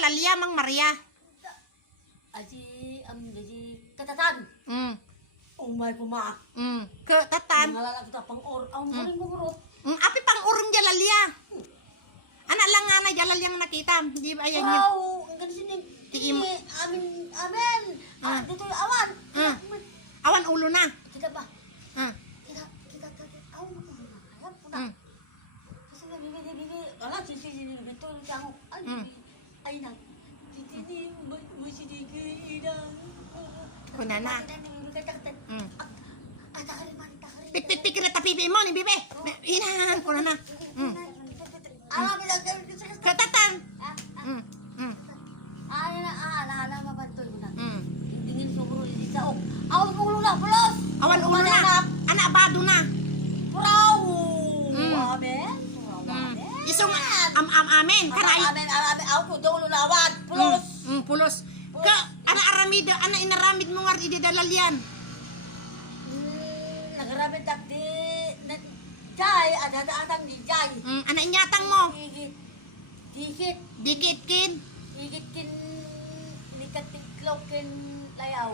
Jalalia Mang Maria. Aji katatan. Umay puma. Ke tatan. Ngalala kita pang-or. Paling gumurot. Api pang urong Jalalia. Anak lang nga na Jalal yang nakita. Di ba ayan yun? Wow, ang ganda sini. Amin. Dito yung awan. Awan ulo na. Kita ba? Kita awan ulo na. Ayan po na. Kasi nga bibi. Wala, sisi dito yung tango. Ay na. Titini, musidigida. Kuna na. Takari. Pik na tapipi mo ni Bibi. Inahan ko na. Katatan. Ala mabantoy mo na. Tingin siguro di sa awan ulo na, pulos. Awan ulo na. Anak bado na. Puraw. Amen. Isong amen. Karay. Amen. Aw ko ulo na awan, pulos. Pulos. Ka ana aramida, ana inaramid mo nga idadalal yan. Nagrabe takti Jai, ada atang di Jai. Ana inyatang mo. Dikit kin. Likat tiklokin layaw.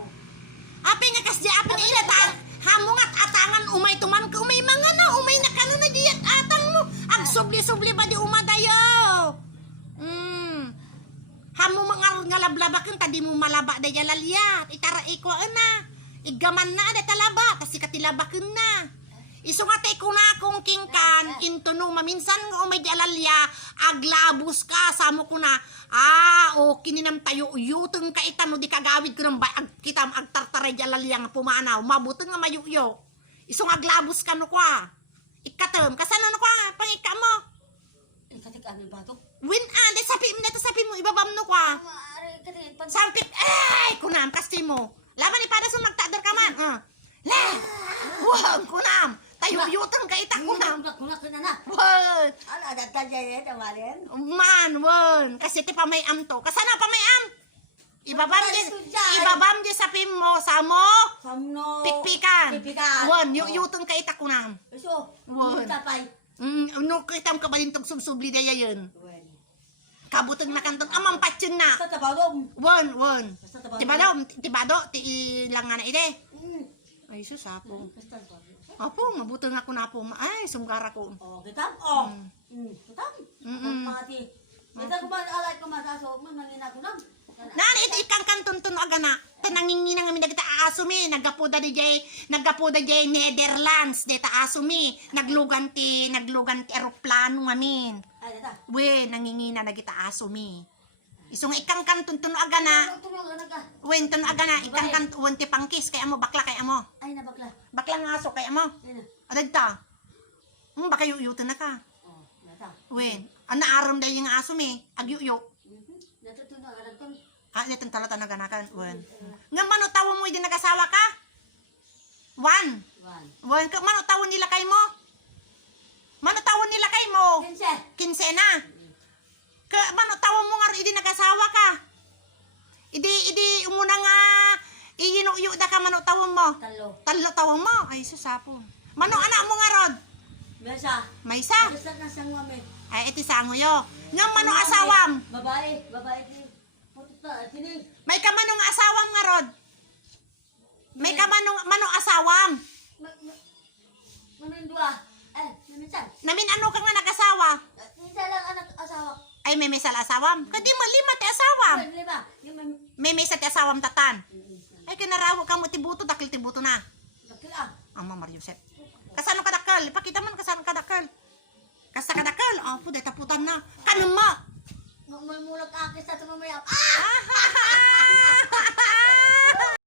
Api nga kasya api nga inatan. Hamong at atangan umay tuman ka umay mga na umay na kano na diyat atang mo. Ag subli ba di umadayo. Hamo mga ngalablabakan tadi mo malaba da Jalalia. Itara iko na. Igaman na da talaba tas ikatilabakan na. Iso nga te ko na akong kingkan intuno maminsan nga umay Jalalia aglabos ka samo ko na. O kininam tayo uyuteng ka itano di kagawid ko ng kita agtartare Jalalia nga pumanaw mabuteng nga mayuyo. Iso nga aglabos ka no kwa. Ikatem kasano no kwa pangika mo. Ikatik amin batok. Win de sapi mo ibabam no kwa. Sampit kunam kasi mo. Laban ipada sa magtadar ka man. Wah kunam. Tayo yutang ka itak kunam. Kunam na. Wah. Ada tajay tawalin. Man. Kasi ti pamayam to. Kasana pamayam? Ibabam di sapi mo samo. Samno. Pikpikan. Wan yutang ka itak kunam. Iso. Wan. Tapay. No kitam ka balintog subsubli daya yun. Kabutang na kantong amang patyon na. Sa tabadom. Wan. Tibado, ti ilang nga na ide. Ay, susapo. Apo, mabutang ako na po. Ay, sumgara ko. Kitam? Kitam? Pati. Kita kumain alay kumasaso, mangina ko lang. Nani, ito ikang kanton-ton aga na. Tanangin na nga kita aasumi. Naggapuda di jay Netherlands. Dita asumi. Naglugan ti aeroplano ngamin. Ay, data. We, nangingina na kita asumi. Iso nga ikang kanton-ton aga na. Wen, ton aga na. Ikang kanton ti pangkis. Kaya mo, bakla kaya mo. Ay, nabakla. Bakla nga aso kaya mo. Adag ta. Baka yuyutan na ka. Data. Wen, naaram dahil yung asumi. Agyuyo. Natutunan ka lang. Itong talata na ganakan. Nga manutawa mo hindi nag-asawa ka? Wan. Manutawa nila kay mo? Manutawa nila kay mo? 15 na. Manutawa mo nga hindi nag-asawa ka? Idi umuna nga iyinuyo da ka manutawa mo? Talo tawang mo? Ay susapo. Mano anak mo nga rod? Maysa. Ay iti sango yo. Nga mano asawam? Babae. May ka manong asawam nga rod? May ka manong asawam? Manong dua. Minsan. Namin ano ka nga nag-asawa? Isa lang anak asawa. Ay may sal asawam? Kadi malima ti asawam. Lima. May sa ti asawam tatan. Ay kinarawo ka mo tibuto dakil tibuto na. Dakil Ama Mariuset. Kasano ka dakil? Ipakita man kasano ka dakil. Kasa ka dakil. Pude taputan na. Kanong mo? Magmulak akis sa tumamayap.